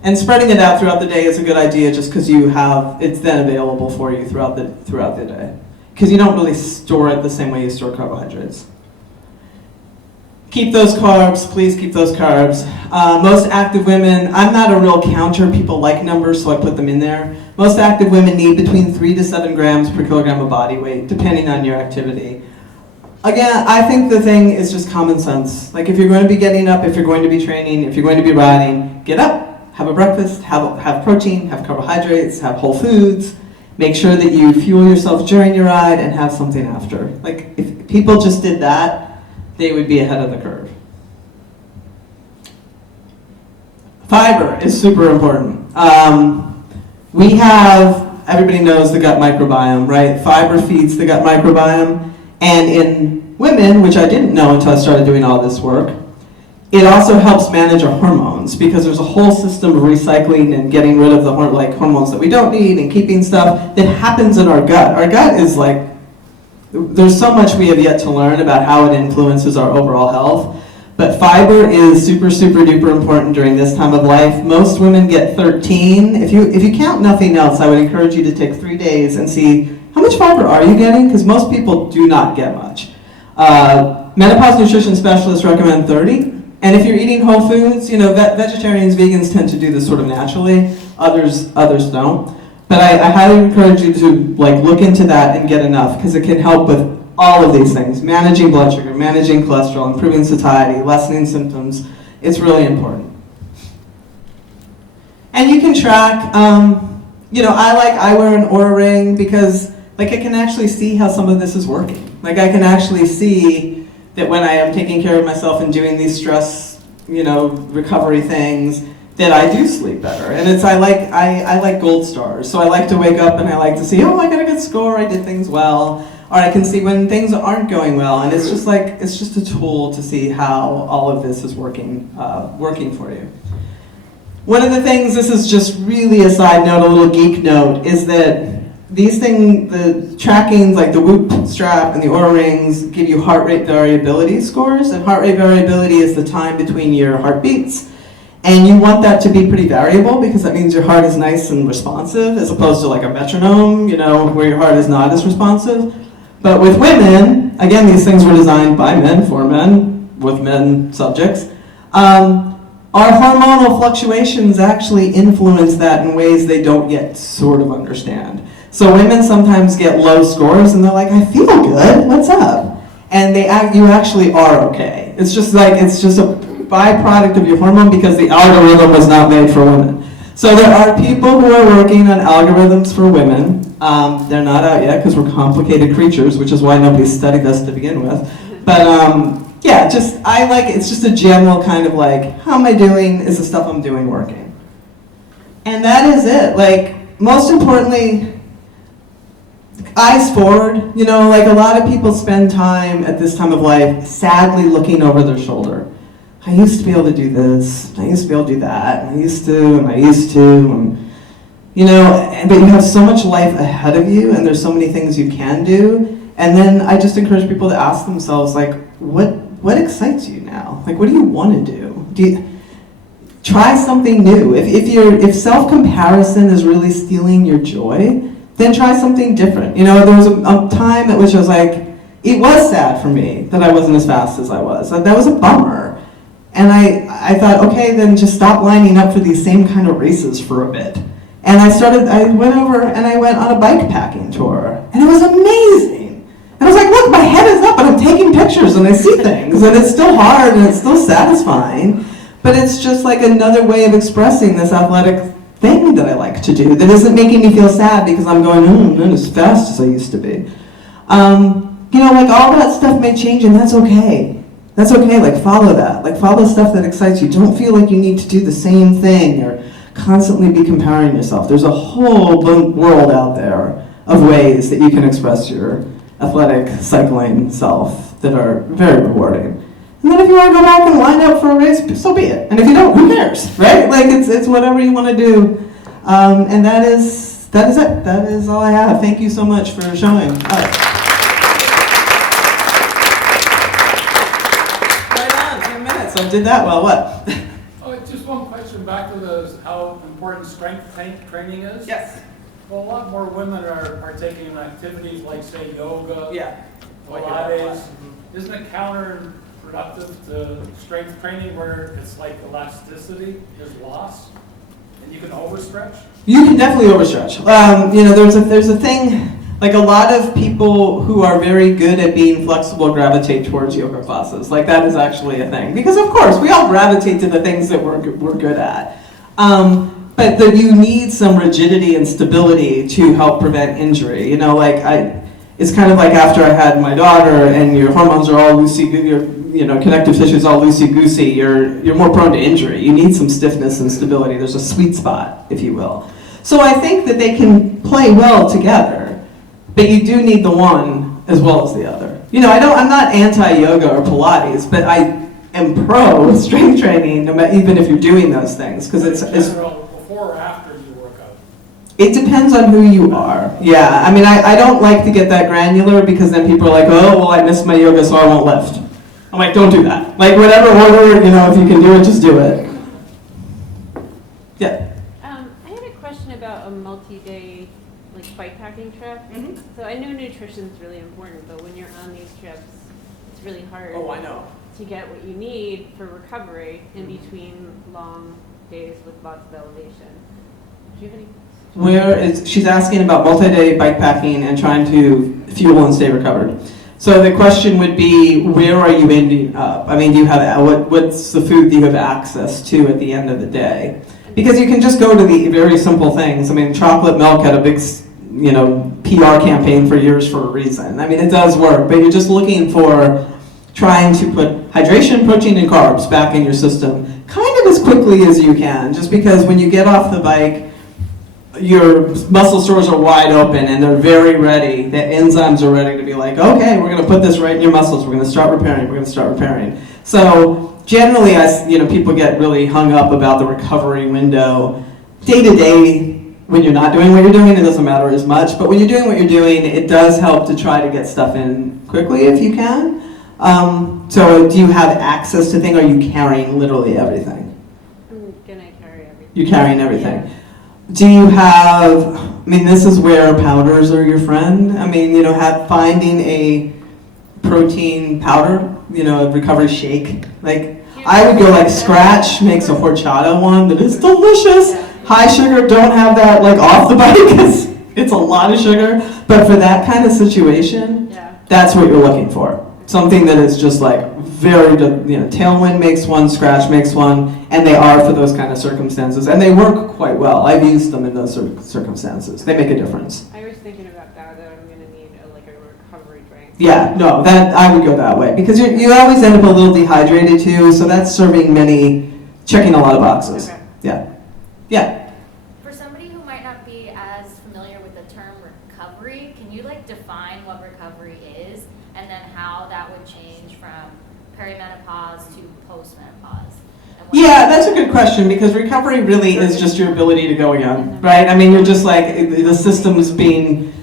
And spreading it out throughout the day is a good idea just because it's then available for you throughout the day. Because you don't really store it the same way you store carbohydrates. Keep those carbs, please keep those carbs. Most active women, I'm not a real counter, people like numbers so I put them in there. Most active women need between 3 to 7 grams per kilogram of body weight, depending on your activity. Again, I think the thing is just common sense. Like, if you're going to be getting up, if you're going to be training, if you're going to be riding, get up, have a breakfast, have protein, have carbohydrates, have whole foods. Make sure that you fuel yourself during your ride and have something after. Like, if people just did that, they would be ahead of the curve. Fiber is super important. Everybody knows the gut microbiome, right? Fiber feeds the gut microbiome. And in women, which I didn't know until I started doing all this work, it also helps manage our hormones because there's a whole system of recycling and getting rid of the hormones that we don't need and keeping stuff that happens in our gut. Our gut is there's so much we have yet to learn about how it influences our overall health. But fiber is super, super duper important during this time of life. Most women get 13. If you count nothing else, I would encourage you to take 3 days and see how much fiber are you getting, because most people do not get much. Menopause nutrition specialists recommend 30. And if you're eating whole foods, vegetarians, vegans tend to do this sort of naturally. Others don't. But I highly encourage you to look into that and get enough, because it can help with all of these things. Managing blood sugar, managing cholesterol, improving satiety, lessening symptoms. It's really important. And you can track, I wear an Oura ring because I can actually see how some of this is working. I can actually see that when I am taking care of myself and doing these stress, recovery things, that I do sleep better. And I like gold stars. So I like to wake up and I like to see, oh, I got a good score, I did things well. Or I can see when things aren't going well. And it's just a tool to see how all of this is working for you. One of the things, this is just really a side note, a little geek note, is that these things, the trackings like the Whoop strap and the Oura rings give you heart rate variability scores, and heart rate variability is the time between your heartbeats. And you want that to be pretty variable because that means your heart is nice and responsive as opposed to like a metronome, where your heart is not as responsive. But with women, again, these things were designed by men, for men, with men subjects. Our hormonal fluctuations actually influence that in ways they don't yet sort of understand. So women sometimes get low scores and they're like, I feel good, what's up? And you actually are okay. It's just a byproduct of your hormone because the algorithm was not made for women. So there are people who are working on algorithms for women. They're not out yet because we're complicated creatures, which is why nobody studied us to begin with. But it's just a general kind of like, how am I doing? Is the stuff I'm doing working? And that is it. Like, most importantly, eyes forward. A lot of people spend time at this time of life sadly looking over their shoulder. I used to be able to do this, I used to be able to do that, and I used to, but you have so much life ahead of you, and there's so many things you can do, and then I just encourage people to ask themselves, like, what excites you now? Like, what do you want to do? Try something new. If self-comparison is really stealing your joy, then try something different. There was a time at which I was like, it was sad for me that I wasn't as fast as I was. That was a bummer. And I thought, okay, then just stop lining up for these same kind of races for a bit. And I went over and I went on a bike packing tour. And it was amazing. And I was like, look, my head is up and I'm taking pictures and I see things. And it's still hard and it's still satisfying. But it's just like another way of expressing this athletic thing that I like to do that isn't making me feel sad because I'm going, I'm not as fast as I used to be. All that stuff may change and that's okay. That's okay, follow that. Follow stuff that excites you. Don't feel like you need to do the same thing or constantly be comparing yourself. There's a whole world out there of ways that you can express your athletic cycling self that are very rewarding. And then if you want to go back and line up for a race, so be it. And if you don't, who cares, right? It's whatever you want to do. And that is it. That is all I have. Thank you so much for showing up. So did that well, what? Just one question back to how important strength training is. Yes. Well, a lot more women are taking in activities like, say, yoga, Yeah. Pilates. Isn't it counterproductive to strength training where it's like elasticity is lost and you can overstretch? You can definitely overstretch. There's a thing. Like, a lot of people who are very good at being flexible gravitate towards yoga classes. That is actually a thing. Because, of course, we all gravitate to the things that we're good at. But you need some rigidity and stability to help prevent injury. It's kind of like after I had my daughter and your hormones are all loosey-goosey, your connective tissue is all loosey-goosey, you're more prone to injury. You need some stiffness and stability. There's a sweet spot, if you will. So I think that they can play well together. But you do need the one as well as the other. I'm not anti-yoga or Pilates, but I am pro strength training, even if you're doing those things, because it's before or after you work out. It depends on who you are. Yeah, I don't like to get that granular because then people are like, oh, well, I missed my yoga, so I won't lift. I'm like, don't do that. Whatever order, if you can do it, just do it. Yeah. I had a question about a multi-day bikepacking trip. Mm-hmm. So I know nutrition is really important, but when you're on these trips, it's really hard I know. to get what you need for recovery in between long days with lots of elevation. Do you have any? She's asking about multi-day bikepacking and trying to fuel and stay recovered. So the question would be, where are you ending up? Do you have what's the food that you have access to at the end of the day? Because you can just go to the very simple things. Chocolate milk had a big, PR campaign for years for a reason. It does work, but you're just looking for trying to put hydration, protein, and carbs back in your system kind of as quickly as you can, just because when you get off the bike, your muscle stores are wide open and they're very ready. The enzymes are ready to be like, okay, we're going to put this right in your muscles. We're going to start repairing. We're going to start repairing. So generally, people get really hung up about the recovery window. Day to day, when you're not doing what you're doing, it doesn't matter as much. But when you're doing what you're doing, it does help to try to get stuff in quickly if you can. So do you have access to things? Or are you carrying literally everything? I'm gonna carry everything. You're carrying everything. Do you have, this is where powders are your friend. Finding a protein powder, a recovery shake. Like, I would go like Scratch makes a horchata one that is delicious. High sugar, don't have that like off the bike because it's a lot of sugar. But for that kind of situation, that's what you're looking for. Something that is just like very, Tailwind makes one, Scratch makes one, and they are for those kind of circumstances. And they work quite well. I've used them in those circumstances. They make a difference. I was thinking about that I'm going to need a recovery drink. Yeah, no, that I would go that way. Because you always end up a little dehydrated too, so that's checking a lot of boxes. Okay. Yeah. Yeah. For somebody who might not be as familiar with the term recovery, can you define what recovery is and then how that would change from perimenopause to postmenopause? Yeah, that's a good question because recovery really is just your ability to go again, right? You're just like the system's being,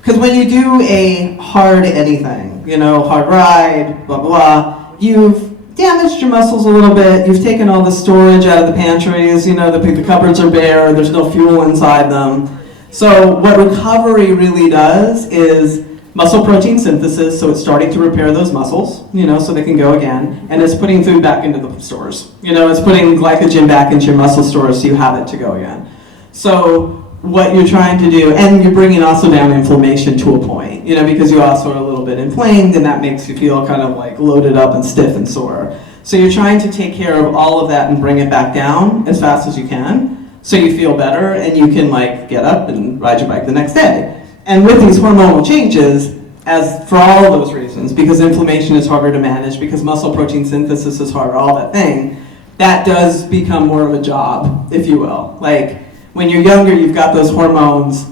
because when you do a hard anything, hard ride, blah, blah, blah, you've damaged your muscles a little bit, you've taken all the storage out of the pantries, the cupboards are bare, there's no fuel inside them. So what recovery really does is muscle protein synthesis, so it's starting to repair those muscles, so they can go again, and it's putting food back into the stores. It's putting glycogen back into your muscle stores so you have it to go again. So what you're trying to do, and you're bringing also down inflammation to a point, because you also are a little bit inflamed, and that makes you feel kind of like loaded up and stiff and sore. So you're trying to take care of all of that and bring it back down as fast as you can, so you feel better, and you can get up and ride your bike the next day. And with these hormonal changes, as for all of those reasons, because inflammation is harder to manage, because muscle protein synthesis is harder, all that thing, that does become more of a job, if you will. Like, when you're younger, you've got those hormones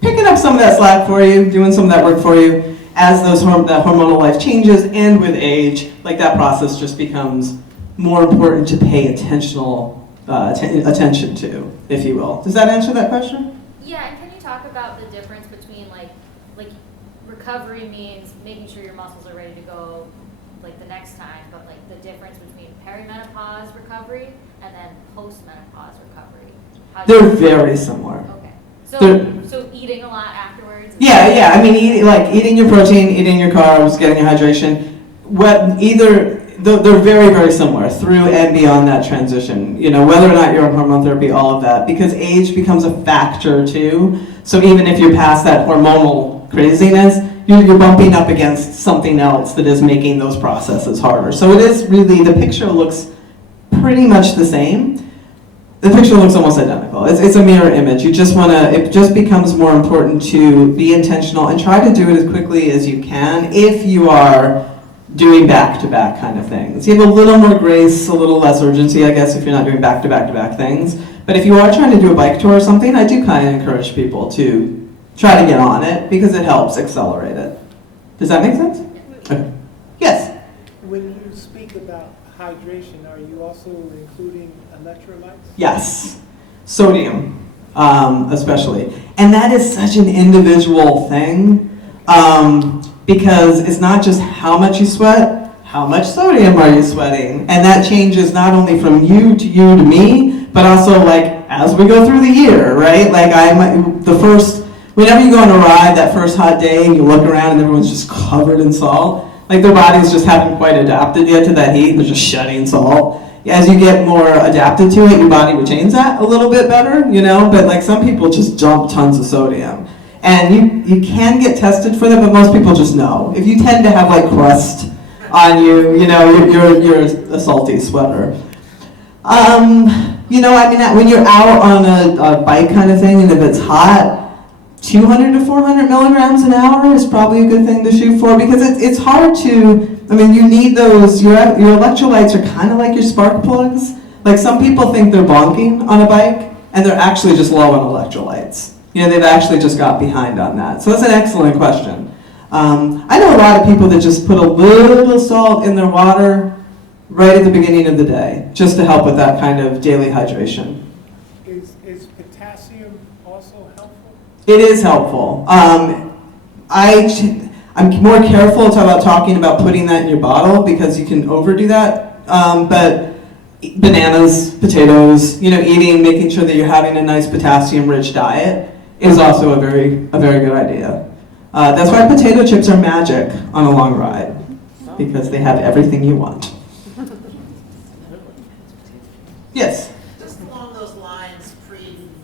picking up some of that slack for you, doing some of that work for you. As that hormonal life changes, and with age, that process just becomes more important to pay attention to, if you will. Does that answer that question? Yeah, and can you talk about the difference between recovery means making sure your muscles are ready to go the next time, but the difference between perimenopause recovery and then postmenopause recovery? They're very similar. Okay. They're- So eating a lot afterwards? Yeah. Eating your protein, eating your carbs, getting your hydration. They're very, very similar through and beyond that transition. Whether or not you're on hormone therapy, all of that, because age becomes a factor too. So even if you're past that hormonal craziness, you're bumping up against something else that is making those processes harder. So it is really, the picture looks pretty much the same. The picture looks almost identical. It's a mirror image. It just becomes more important to be intentional and try to do it as quickly as you can if you are doing back-to-back kind of things. You have a little more grace, a little less urgency, I guess, if you're not doing back-to-back things. But if you are trying to do a bike tour or something, I do kind of encourage people to try to get on it because it helps accelerate it. Does that make sense? Okay. Yes? When you speak about hydration, are you also including electrolytes? Yes. Sodium, especially. And that is such an individual thing because it's not just how much you sweat, how much sodium are you sweating? And that changes not only from you to me, but also as we go through the year, right? Whenever you go on a ride, that first hot day, and you look around and everyone's just covered in salt, their bodies just haven't quite adapted yet to that heat, they're just shedding salt. As you get more adapted to it, your body retains that a little bit better, but some people just dump tons of sodium. And you can get tested for that, but most people just know. If you tend to have crust on you, you're a salty sweater. When you're out on a bike kind of thing, and if it's hot, 200 to 400 milligrams an hour is probably a good thing to shoot for because it's hard to I mean, you need those, your electrolytes are kind of like your spark plugs. Like some people think they're bonking on a bike, and they're actually just low on electrolytes. You know, they've actually just got behind on that. So that's an excellent question. I know a lot of people that just put a little salt in their water right at the beginning of the day, just to help with that kind of daily hydration. Is potassium also helpful? It is helpful. I'm more careful about talking about putting that in your bottle because you can overdo that. But bananas, potatoes, you know, making sure that you're having a nice potassium-rich diet is also a very good idea. That's why potato chips are magic on a long ride, because they have everything you want. Yes? Just along those lines,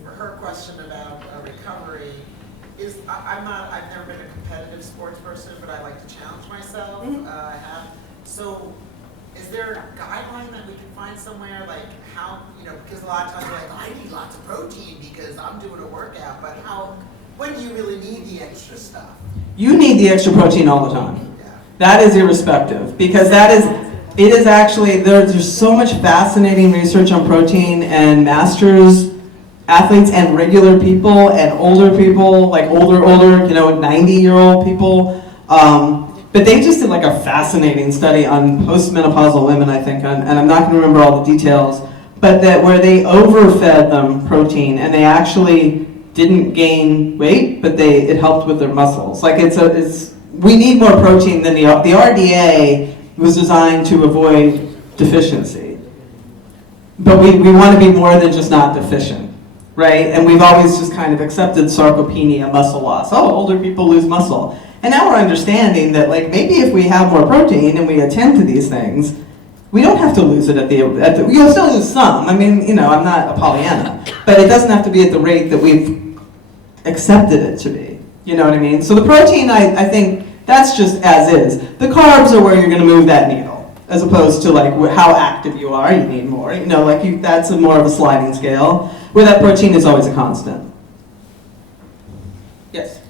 her question about recovery, I've never been a competitive sports person, but I like to challenge myself. I have. So is there a guideline that we can find somewhere, like how, you know, because a lot of times we're like, I need lots of protein because I'm doing a workout, but when do you really need the extra stuff? You need the extra protein all the time. Yeah. That is irrespective, because it is actually, there's so much fascinating research on protein, and masters, athletes, and regular people, and older people, like older, you know, 90-year-old people. But they just did like a fascinating study on postmenopausal women, I think, and I'm not going to remember all the details, but that where they overfed them protein, and they actually didn't gain weight, but it helped with their muscles. Like we need more protein than the RDA was designed to avoid deficiency. But we want to be more than just not deficient, right? And we've always just kind of accepted sarcopenia, muscle loss. Oh, older people lose muscle. And now we're understanding that, like, maybe if we have more protein and we attend to these things, we don't have to lose it you'll still lose some. I mean, you know, I'm not a Pollyanna, but it doesn't have to be at the rate that we've accepted it to be. You know what I mean? So the protein, I think, that's just as is. The carbs are where you're going to move that needle, as opposed to like how active you are. You need more. You know, like that's more of a sliding scale. Where that protein is always a constant. Yes.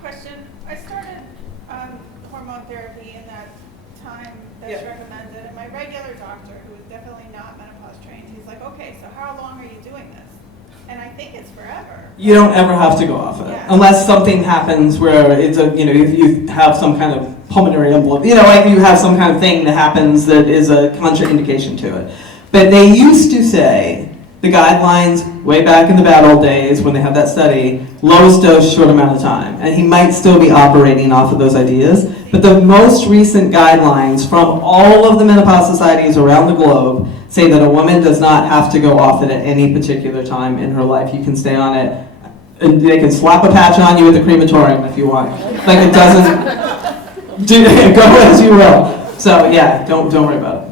Question. I started hormone therapy in that time that's Yeah. recommended, and my regular doctor, who is definitely not menopause trained, he's like, okay, so how long are you doing this? And I think it's forever. You don't ever have to go off of it, Yeah. unless something happens where it's if you have some kind of pulmonary embolism, you know, like you have some kind of thing that happens that is a contraindication to it. But they used to say, the guidelines way back in the bad old days when they had that study, lowest dose, short amount of time. And he might still be operating off of those ideas. But the most recent guidelines from all of the menopause societies around the globe say that a woman does not have to go off it at any particular time in her life. You can stay on it. And they can slap a patch on you at the crematorium if you want. Like it doesn't, go as you will. So yeah, don't worry about it.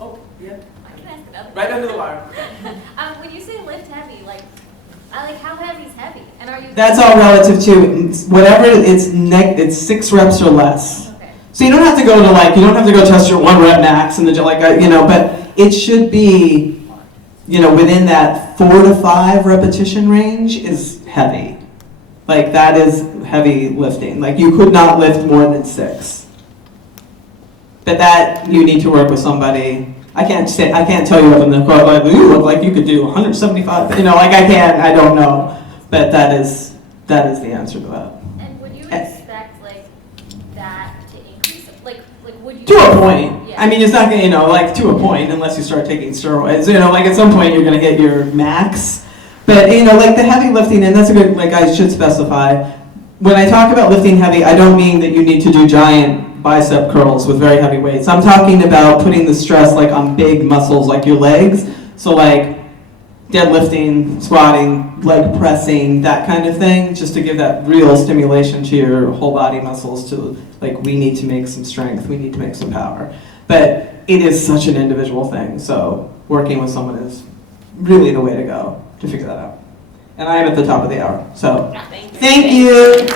Oh, yeah. I can ask another. Right under the wire. When you say lift heavy, like how heavy is heavy? And are you? That's all relative to whatever it's 6 reps or less. Okay. So you don't have to go to you don't have to go test your 1 rep max and but it should be, within that 4 to 5 repetition range is heavy. Like that is heavy lifting. Like you could not lift more than 6. But that you need to work with somebody. I can't tell you in the quote, like, you look like you could do 175. I don't know. But that is the answer to that. And would you expect that to increase? Like would you? To a point. Yeah. I mean, it's not gonna, to a point unless you start taking steroids. At some point you're gonna hit your max. But the heavy lifting, and that's a good, I should specify. When I talk about lifting heavy, I don't mean that you need to do giant bicep curls with very heavy weights. I'm talking about putting the stress on big muscles like your legs. So deadlifting, squatting, leg pressing, that kind of thing, just to give that real stimulation to your whole body muscles to we need to make some strength, we need to make some power. But it is such an individual thing, so working with someone is really the way to go to figure that out. And I am at the top of the hour, so thank you.